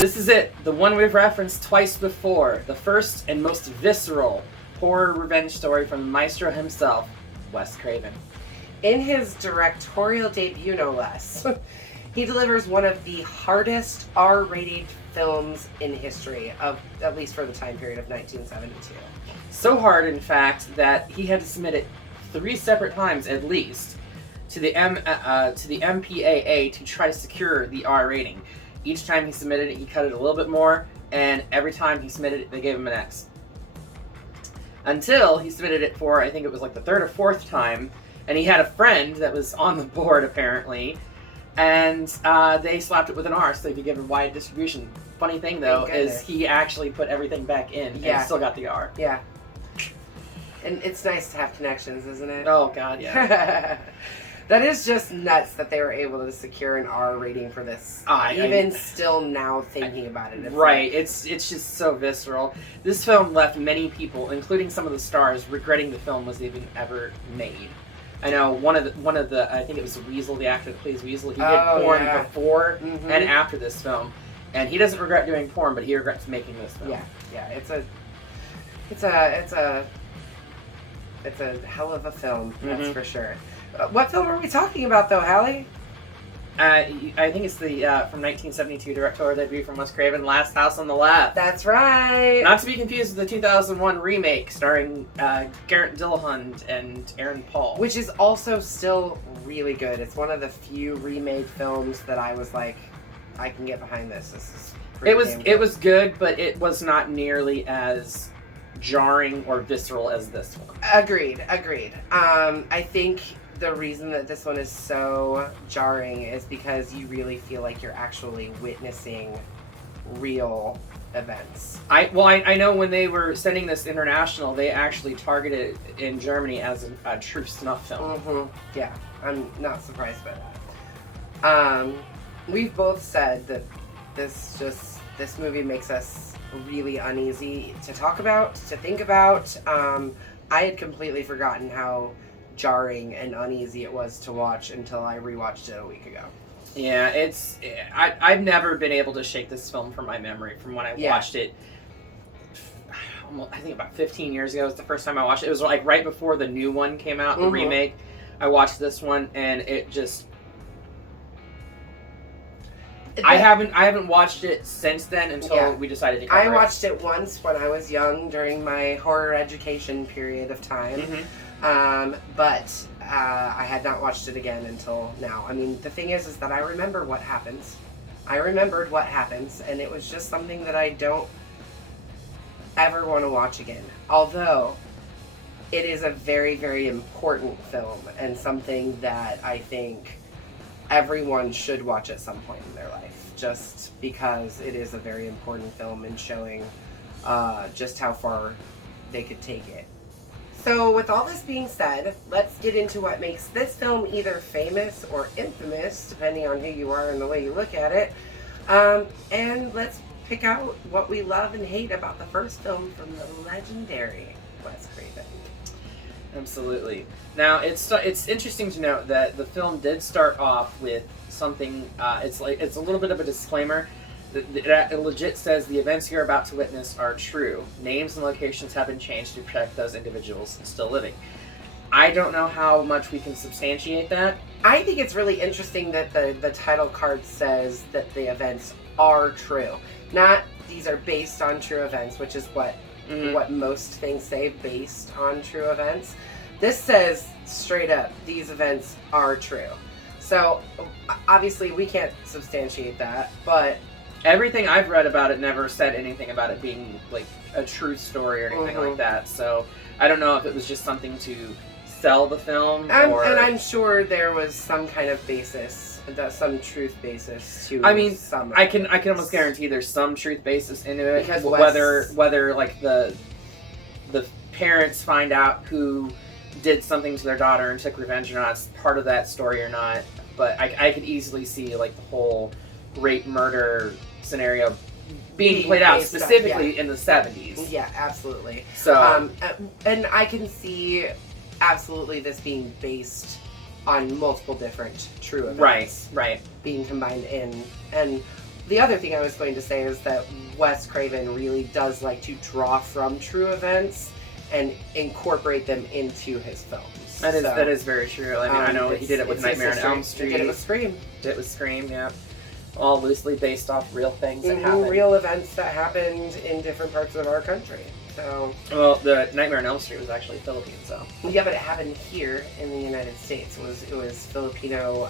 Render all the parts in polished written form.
This is it, the one we've referenced twice before. The first and most visceral horror revenge story from the maestro himself, Wes Craven. In his directorial debut, no less, he delivers one of the hardest R-rated films in history, at least for the time period of 1972. So hard, in fact, that he had to submit it 3 separate times at least to the MPAA to try to secure the R rating. Each time he submitted it, he cut it a little bit more, and every time he submitted it, they gave him an X. Until he submitted it for, I think it was like the 3rd or 4th time, and he had a friend that was on the board, apparently, and they slapped it with an R so they could give him wide distribution. Funny thing, though, is he actually put everything back in and still got the R. Yeah. And it's nice to have connections, isn't it? Oh, God, yeah. That is just nuts that they were able to secure an R rating for this. Still now thinking about it. Right, it's just so visceral. This film left many people, including some of the stars, regretting the film was even ever made. I know one of the I think it was Weasel, the actor that plays Weasel. He did porn before and after this film, and he doesn't regret doing porn, but he regrets making this film. Yeah, it's a hell of a film, that's for sure. What film are we talking about, though, Hallie? I think it's the from 1972 directorial debut from Wes Craven, Last House on the Left. That's right. Not to be confused with the 2001 remake starring Garrett Dillahunt and Aaron Paul, which is also still really good. It's one of the few remade films that I was like, I can get behind this. This is pretty it was good, but it was not nearly as jarring or visceral as this one. Agreed. I think the reason that this one is so jarring is because you really feel like you're actually witnessing real events. I know when they were sending this international, they actually targeted it in Germany as a true snuff film. Yeah, I'm not surprised by that. We've both said that this movie makes us really uneasy to talk about, to think about. I had completely forgotten how jarring and uneasy it was to watch until I rewatched it a week ago. Yeah, I've never been able to shake this film from my memory from when I watched it. I think about 15 years ago was the first time I watched it. It was like right before the new one came out, the remake. I watched this one and it just... I haven't watched it since then until we decided to cover it. I watched it once when I was young during my horror education period of time. But I had not watched it again until now. I mean, the thing is that I remember what happens. I remembered what happens, and it was just something that I don't ever want to watch again. Although, it is a very, very important film, and something that I think everyone should watch at some point in their life, just because it is a very important film in showing just how far they could take it. So with all this being said, let's get into what makes this film either famous or infamous, depending on who you are and the way you look at it. And let's pick out what we love and hate about the first film from the legendary Wes Craven. Absolutely. Now, it's interesting to note that the film did start off with something, it's a little bit of a disclaimer. It legit says the events you're about to witness are true. Names and locations have been changed to protect those individuals still living. I don't know how much we can substantiate that. I think it's really interesting that the title card says that the events are true. Not these are based on true events, which is what most things say, based on true events. This says straight up, these events are true. So obviously we can't substantiate that, but everything I've read about it never said anything about it being like a true story or anything like that. So I don't know if it was just something to sell the film. And I'm sure there was some kind of basis, some truth basis to. I mean, some I can almost guarantee there's some truth basis into it. Because whether like the parents find out who did something to their daughter and took revenge or not, it's part of that story or not. But I could easily see like the whole rape murder scenario being played out specifically in the 70s. Yeah, absolutely. So, and I can see absolutely this being based on multiple different true events. Right. Being combined in. And the other thing I was going to say is that Wes Craven really does like to draw from true events and incorporate them into his films. That is very true. I mean, I know he did it with Nightmare on Elm Street. He did it with Scream. Did it with Scream, yeah. All loosely based off real things that happened. Real events that happened in different parts of our country. So. Well, the Nightmare on Elm Street was actually Philippines, so. Yeah, but it happened here in the United States. It was Filipino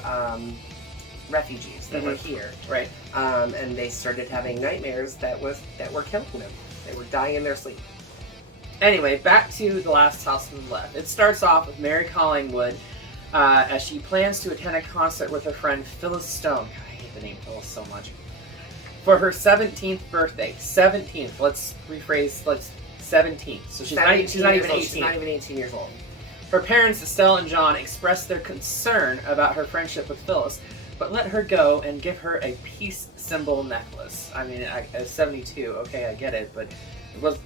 refugees that were here. Right. And they started having nightmares that were killing them. They were dying in their sleep. Anyway, back to The Last House on the Left. It starts off with Mary Collingwood as she plans to attend a concert with her friend Phyllis Stone. God, I hate the name Phyllis so much. For her 17th birthday. 17th. Let's rephrase. 17th. So she's not even 18. She's not even 18 years old. Her parents, Estelle and John, express their concern about her friendship with Phyllis, but let her go and give her a peace symbol necklace. I mean, at 72, okay, I get it, but it was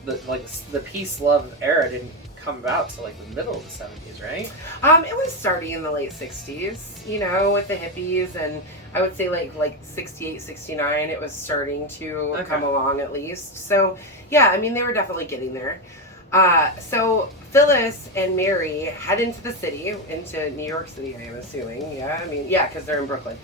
the peace love era didn't come about till like the middle of the 70s, right? It was starting in the late 60s, you know, with the hippies, and I would say like 68, 69, it was starting to come along at least. So yeah, I mean, they were definitely getting there. So Phyllis and Mary head into the city, into New York City, I am assuming. Yeah, I mean, yeah, because they're in Brooklyn.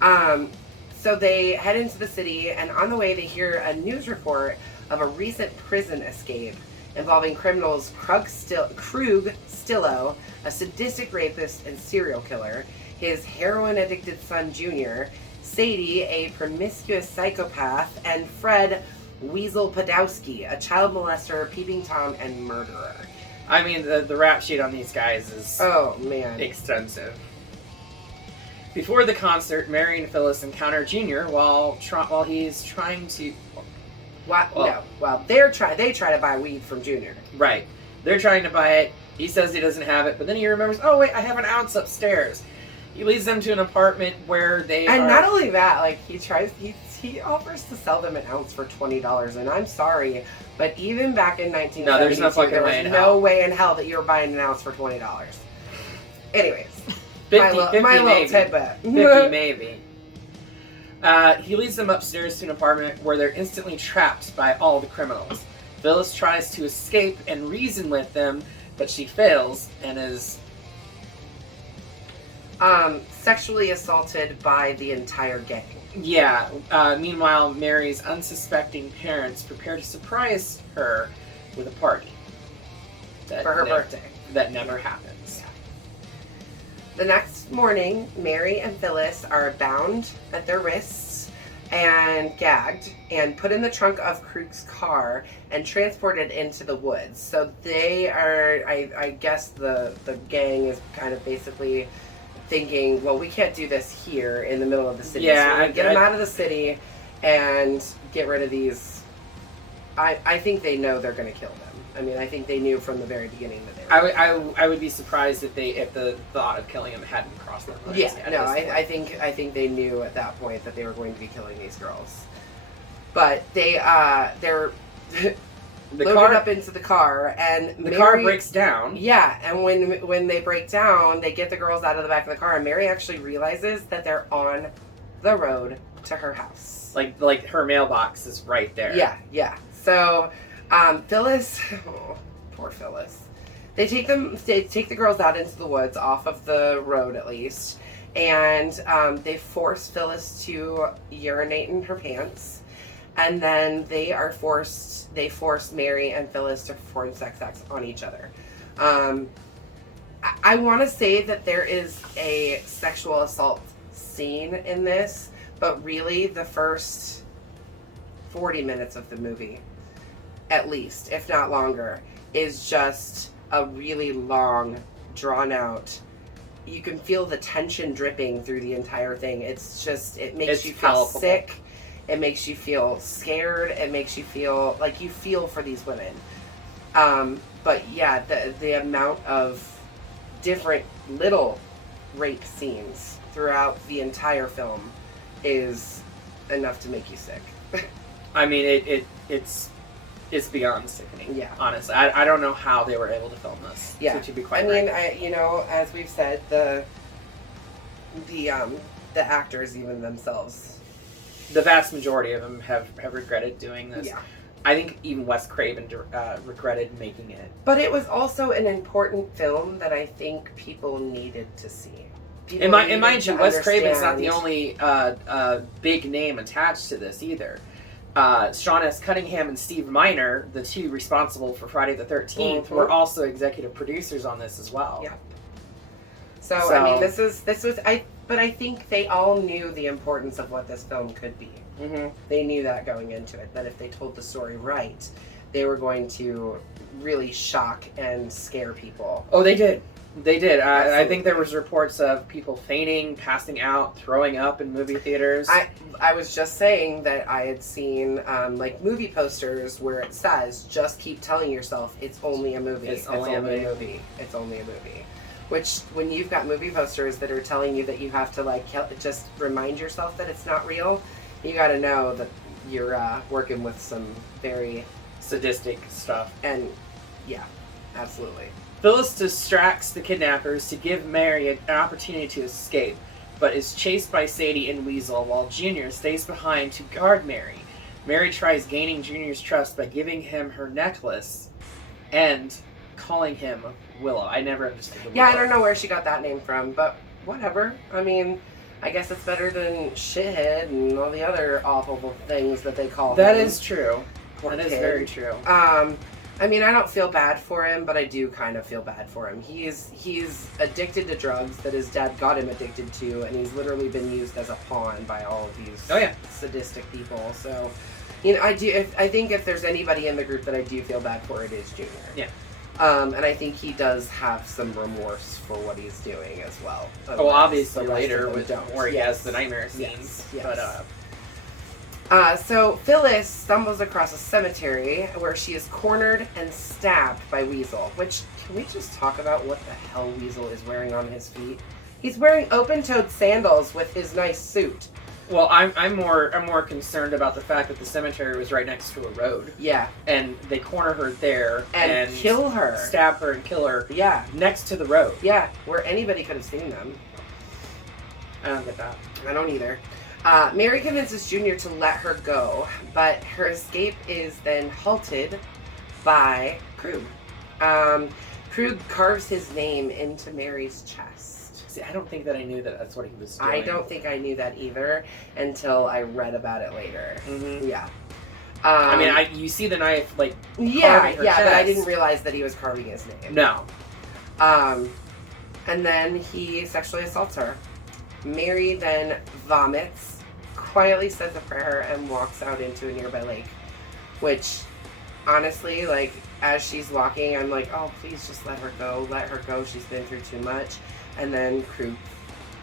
So they head into the city, and on the way they hear a news report of a recent prison escape involving criminals Krug Stillo, a sadistic rapist and serial killer, his heroin-addicted son Junior, Sadie, a promiscuous psychopath, and Fred Weasel Podowski, a child molester, peeping Tom, and murderer. I mean, the rap sheet on these guys is extensive. Before the concert, Mary and Phyllis encounter Junior while he's trying to. They try to buy weed from Junior. Right, they're trying to buy it. He says he doesn't have it, but then he remembers, oh wait, I have an ounce upstairs. He leads them to an apartment where they and not only that, like he offers to sell them an ounce for $20, and I'm sorry, but even back in 1972, no, there's no fucking way in hell. No way in hell that you were buying an ounce for $20. Anyways, 50 my little maybe. tidbit. 50 maybe. He leads them upstairs to an apartment where they're instantly trapped by all the criminals. Phyllis tries to escape and reason with them, but she fails and is sexually assaulted by the entire gang. Yeah. Meanwhile, Mary's unsuspecting parents prepare to surprise her with a party. For her birthday. That never happens. Yeah. The next morning, Mary and Phyllis are bound at their wrists and gagged and put in the trunk of Krug's car and transported into the woods. So they are, I guess the gang is kind of basically thinking, well, we can't do this here in the middle of the city. Yeah, so we're gonna get them out of the city and get rid of these. I think they know they're going to kill them. I mean, I think they knew from the very beginning that they were. I would be surprised if the thought of killing him hadn't crossed their minds. Yeah, no, I think they knew at that point that they were going to be killing these girls. But they're loaded up into the car, and the car breaks down. Yeah, and when they break down, they get the girls out of the back of the car, and Mary actually realizes that they're on the road to her house. Like her mailbox is right there. Yeah. So, Phyllis, poor Phyllis. They take the girls out into the woods, off of the road at least, and they force Phyllis to urinate in her pants. And then they force Mary and Phyllis to perform sex acts on each other. I want to say that there is a sexual assault scene in this, but really the first 40 minutes of the movie, at least, if not longer, is just a really long, drawn out. You can feel the tension dripping through the entire thing. It's just, it makes you feel palpable. sick. It makes you feel scared. It makes you feel like you feel for these women. But yeah, the amount of different little rape scenes throughout the entire film is enough to make you sick. I mean, it's beyond sickening. Yeah. Honestly, I don't know how they were able to film this. Yeah. To be quite frank. As we've said, the actors even themselves the vast majority of them have regretted doing this. Yeah. I think even Wes Craven regretted making it. But it was also an important film that I think people needed to see. And mind you, Wes Craven's not the only big name attached to this either. Sean S. Cunningham and Steve Miner, the two responsible for Friday the 13th, were also executive producers on this as well. Yeah. So I mean, this was but I think they all knew the importance of what this film could be. Mm-hmm. They knew that going into it, that if they told the story right, they were going to really shock and scare people. Oh, they did. They did. I think there was reports of people fainting, passing out, throwing up in movie theaters. I was just saying that I had seen like movie posters where it says, just keep telling yourself it's only a movie. It's only a movie. It's only a movie. Which, when you've got movie posters that are telling you that you have to like just remind yourself that it's not real, you got to know that you're working with some very sadistic stuff. And yeah, absolutely. Phyllis distracts the kidnappers to give Mary an opportunity to escape, but is chased by Sadie and Weasel while Junior stays behind to guard Mary. Mary tries gaining Junior's trust by giving him her necklace and calling him Willow. I never understood the Willow. Yeah, I don't know where she got that name from, but whatever. I mean, I guess it's better than shithead and all the other awful things that they call him. That is true. Poor that kid. Is very true. I mean, I don't feel bad for him, but I do kind of feel bad for him. He's addicted to drugs that his dad got him addicted to, and he's literally been used as a pawn by all of these sadistic people. So, you know, I think if there's anybody in the group that I do feel bad for, it is Junior. Yeah. And I think he does have some remorse for what he's doing as well. Well, obviously later with where he has the nightmare scenes. Yes. But so Phyllis stumbles across a cemetery where she is cornered and stabbed by Weasel. Which, can we just talk about what the hell Weasel is wearing on his feet? He's wearing open-toed sandals with his nice suit. Well, I'm more concerned about the fact that the cemetery was right next to a road. Yeah. And they corner her there and kill her. Stab her and kill her. Yeah. Next to the road. Yeah, where anybody could have seen them. I don't get that. I don't either. Mary convinces Junior to let her go, but her escape is then halted by Krug. Krug carves his name into Mary's chest. See, I don't think that I knew that that's what he was doing. I don't think I knew that either until I read about it later. Mm-hmm. Yeah. I mean, you see the knife, like, carving her chest. But I didn't realize that he was carving his name. No. And then he sexually assaults her. Mary then vomits, quietly says a prayer, and walks out into a nearby lake. Which, honestly, like, as she's walking, I'm like, oh, please just let her go. Let her go. She's been through too much. And then Krug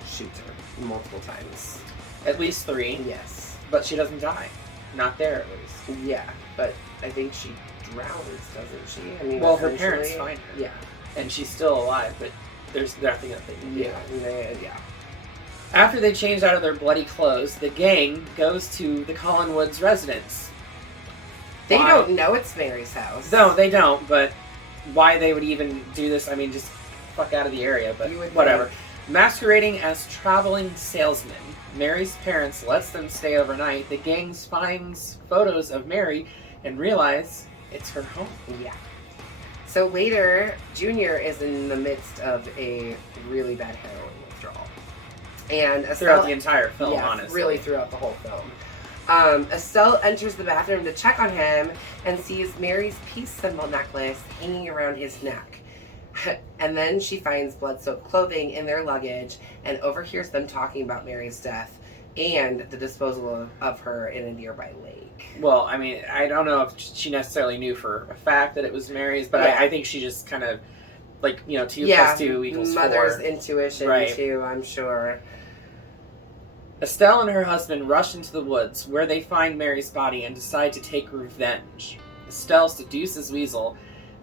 shoots her multiple times. At least 3. Yes. But she doesn't die. Not there, at least. Yeah, but I think she drowns, doesn't she? I mean, well, her parents find her. Yeah. And she's still alive, but there's nothing that they can do. Yeah. After they change out of their bloody clothes, the gang goes to the Collinwoods residence. They don't know it's Mary's house. No, they don't, but why they would even do this, I mean, just fuck out of the area, but whatever. Masquerading as traveling salesmen, Mary's parents lets them stay overnight. The gang finds photos of Mary and realize it's her home. Yeah. So later, Junior is in the midst of a really bad heroin withdrawal. And Estelle, throughout the entire film, honestly. Really throughout the whole film. Estelle enters the bathroom to check on him and sees Mary's peace symbol necklace hanging around his neck. And then she finds blood-soaked clothing in their luggage and overhears them talking about Mary's death and the disposal of her in a nearby lake. Well, I mean, I don't know if she necessarily knew for a fact that it was Mary's, but I think she just kind of, like, 2 plus 2 equals 4. Mother's intuition, too, I'm sure. Estelle and her husband rush into the woods, where they find Mary's body and decide to take revenge. Estelle seduces Weasel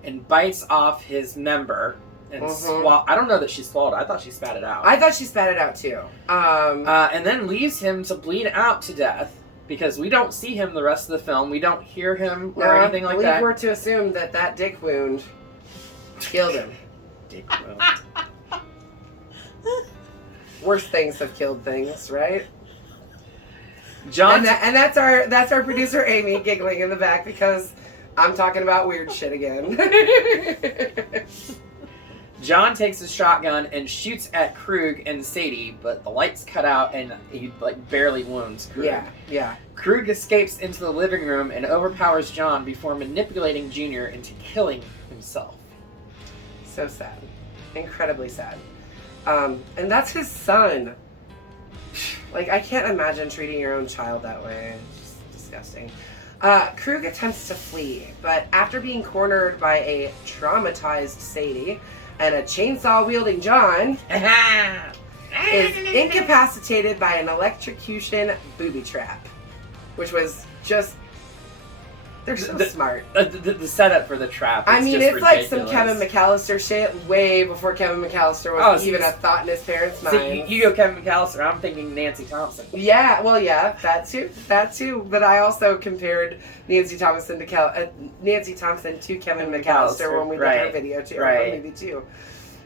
and bites off his member and I don't know that she swallowed it. I thought she spat it out. I thought she spat it out too. And then leaves him to bleed out to death because we don't see him the rest of the film. We don't hear him or anything like that. We're to assume that dick wound killed him. Dick wound. Worse things have killed things, right? John, and that's our producer Amy giggling in the back because I'm talking about weird shit again. John takes his shotgun and shoots at Krug and Sadie, but the lights cut out and he barely wounds Krug. Yeah. Krug escapes into the living room and overpowers John before manipulating Junior into killing himself. So sad. Incredibly sad. And that's his son. I can't imagine treating your own child that way. It's just disgusting. Krug attempts to flee, but after being cornered by a traumatized Sadie and a chainsaw-wielding John, is incapacitated by an electrocution booby trap. Which was just... They're so smart. The setup for the trap is I mean, just it's ridiculous. like some Kevin McAllister shit way before Kevin McAllister was even a thought in his parents' mind. See, you go Kevin McAllister, I'm thinking Nancy Thompson. Yeah, well, yeah, that too. But I also compared Nancy Thompson to Kevin McAllister when we did her video too, or movie too.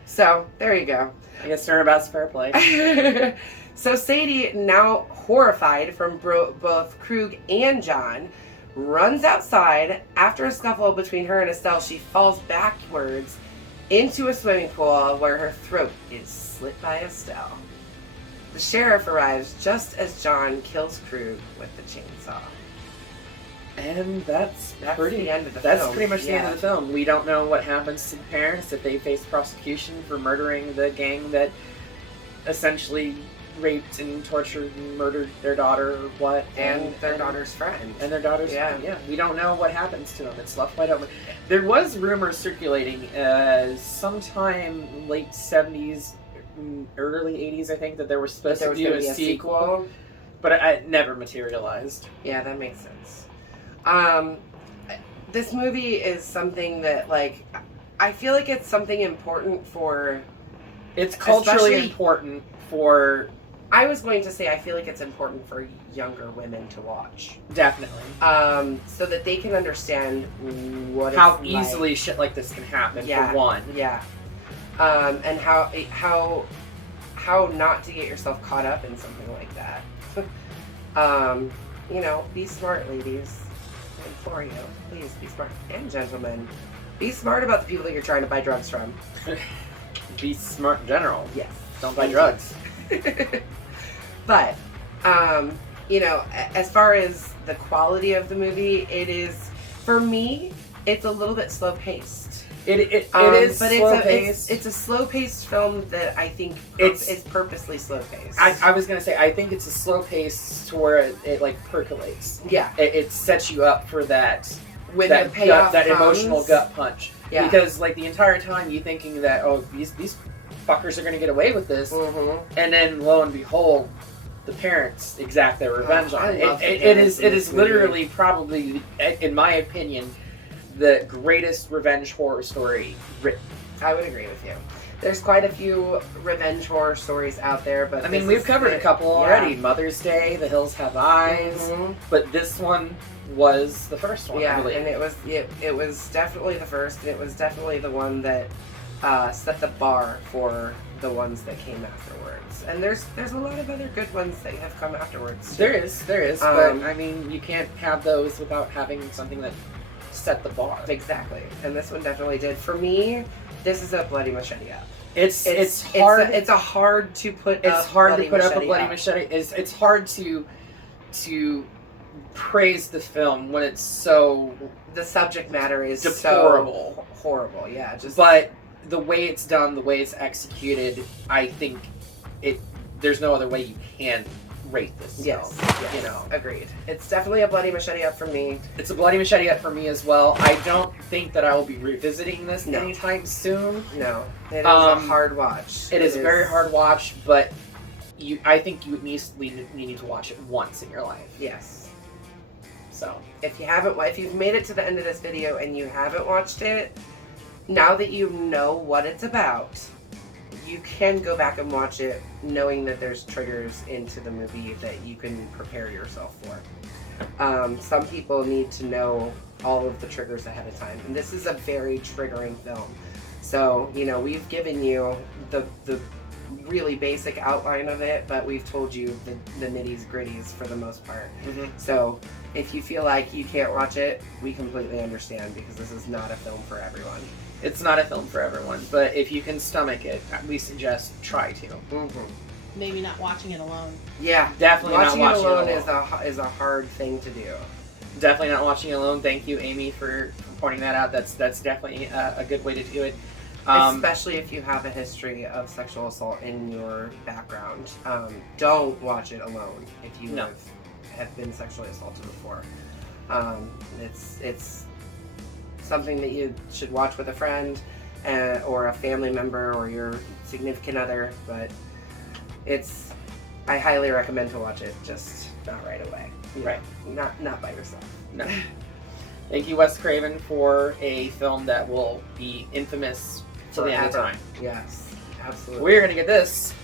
So there you go. I guess turnabout's fair play. So Sadie, now horrified from both Krug and John, runs outside. After a scuffle between her and Estelle, she falls backwards into a swimming pool where her throat is slit by Estelle. The sheriff arrives just as John kills Krug with the chainsaw. And that's pretty the end of the film. That's pretty much the end of the film. We don't know what happens to the parents if they face prosecution for murdering the gang that essentially raped and tortured and murdered their daughter or what. And their daughter's friend. And their daughter's friend, yeah. We don't know what happens to them. It's left wide open. There was rumors circulating sometime late 70s, early 80s, I think, that there was supposed to be a sequel. But it never materialized. Yeah, that makes sense. This movie is something that, I feel like it's something important for... It's culturally important for... I was going to say I feel like it's important for younger women to watch. Definitely. So that they can understand how easily shit like this can happen, for one. Yeah. And how not to get yourself caught up in something like that. Be smart, ladies. I implore you. Please be smart. And gentlemen. Be smart about the people that you're trying to buy drugs from. Be smart in general. Yes. Don't buy drugs. But, as far as the quality of the movie, it is, for me, it's a little bit slow paced. It is, but slow paced. It's a slow paced film that I think is purposely slow paced. I was gonna say I think it's a slow pace to where it percolates. Yeah, it sets you up for that when the payoff that comes, emotional gut punch. Yeah, because the entire time you thinking that these fuckers are gonna get away with this, and then lo and behold, the parents exact their revenge on it. It is literally probably, in my opinion, the greatest revenge horror story written. I would agree with you. There's quite a few revenge horror stories out there, but we've covered a couple already. Mother's Day, The Hills Have Eyes, but this one was the first one. Yeah, I believe. And it was definitely the first, and it was definitely the one that set the bar for the ones that came afterwards. And there's a lot of other good ones that have come afterwards too. There is, but you can't have those without having something that set the bar. Exactly, and this one definitely did. For me, this is a bloody machete up. It's hard. It's hard to put. It's hard to put up a bloody machete. It's hard to praise the film when it's so. The subject matter is deplorable, so horrible. Yeah, but the way it's done, the way it's executed, I think there's no other way you can rate this film. Yes. Agreed. It's definitely a bloody machete up for me. It's a bloody machete up for me as well. I don't think that I will be revisiting this anytime soon. No. It is a hard watch. It is a very hard watch, but I think you need to watch it once in your life. Yes. So if you've made it to the end of this video and you haven't watched it, now that you know what it's about, you can go back and watch it knowing that there's triggers into the movie that you can prepare yourself for. Some people need to know all of the triggers ahead of time, and this is a very triggering film. So, we've given you the really basic outline of it, but we've told you the nitties gritties for the most part. Mm-hmm. So if you feel like you can't watch it, we completely understand, because this is not a film for everyone. It's not a film for everyone, but if you can stomach it, we suggest try to. Mm-hmm. Maybe not watching it alone. Yeah, Definitely watching not watching it alone it is a hard thing to do. Definitely not watching it alone. Thank you, Amy, for pointing that out. That's definitely a good way to do it. Especially if you have a history of sexual assault in your background. Don't watch it alone if you have been sexually assaulted before. It's something that you should watch with a friend or a family member or your significant other, but I highly recommend to watch it, just not right away. Right. Not by yourself. No. Thank you, Wes Craven, for a film that will be infamous till the end of time. Yes, absolutely. We're gonna get this.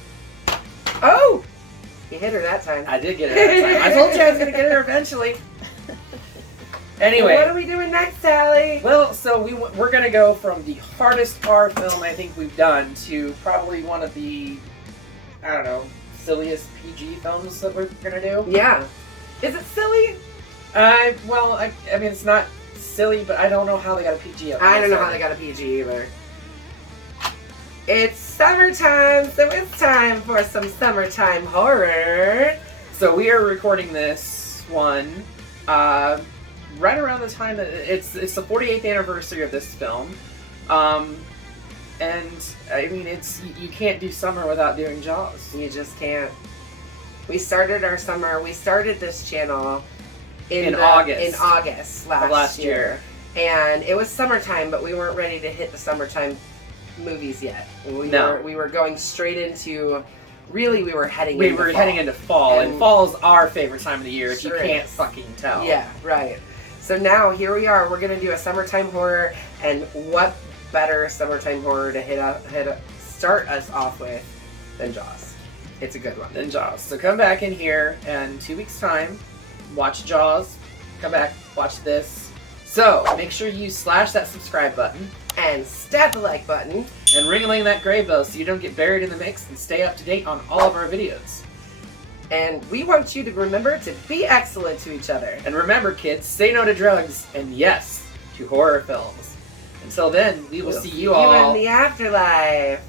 Oh! You hit her that time. I did get her that time. I told you I was gonna get her eventually. Anyway. What are we doing next, Sally? Well, so we're gonna go from the hardest horror film I think we've done to probably one of the, I don't know, silliest PG films that we're gonna do. Yeah. Is it silly? I mean, it's not silly, but I don't know how they got a PG. I don't know how they got a PG either. It's summertime, so it's time for some summertime horror. So we are recording this one right around the time that it's the 48th anniversary of this film, and I mean you can't do summer without doing Jaws. You just can't. We started our summer. We started this channel in August last year, and it was summertime, but we weren't ready to hit the summertime movies yet. We were going straight into. Really, we were heading into fall, and fall is our favorite time of the year. If you can't fucking tell. Yeah, right. So now here we are. We're gonna do a summertime horror, and what better summertime horror to start us off with than Jaws? It's a good one. Than Jaws. So come back in here in 2 weeks' time. Watch Jaws. Come back. Watch this. So make sure you slash that subscribe button and stab the like button. And ring-a-ling that gray bell so you don't get buried in the mix and stay up to date on all of our videos. And we want you to remember to be excellent to each other. And remember, kids, say no to drugs and yes to horror films. Until then, we will see you all in the afterlife.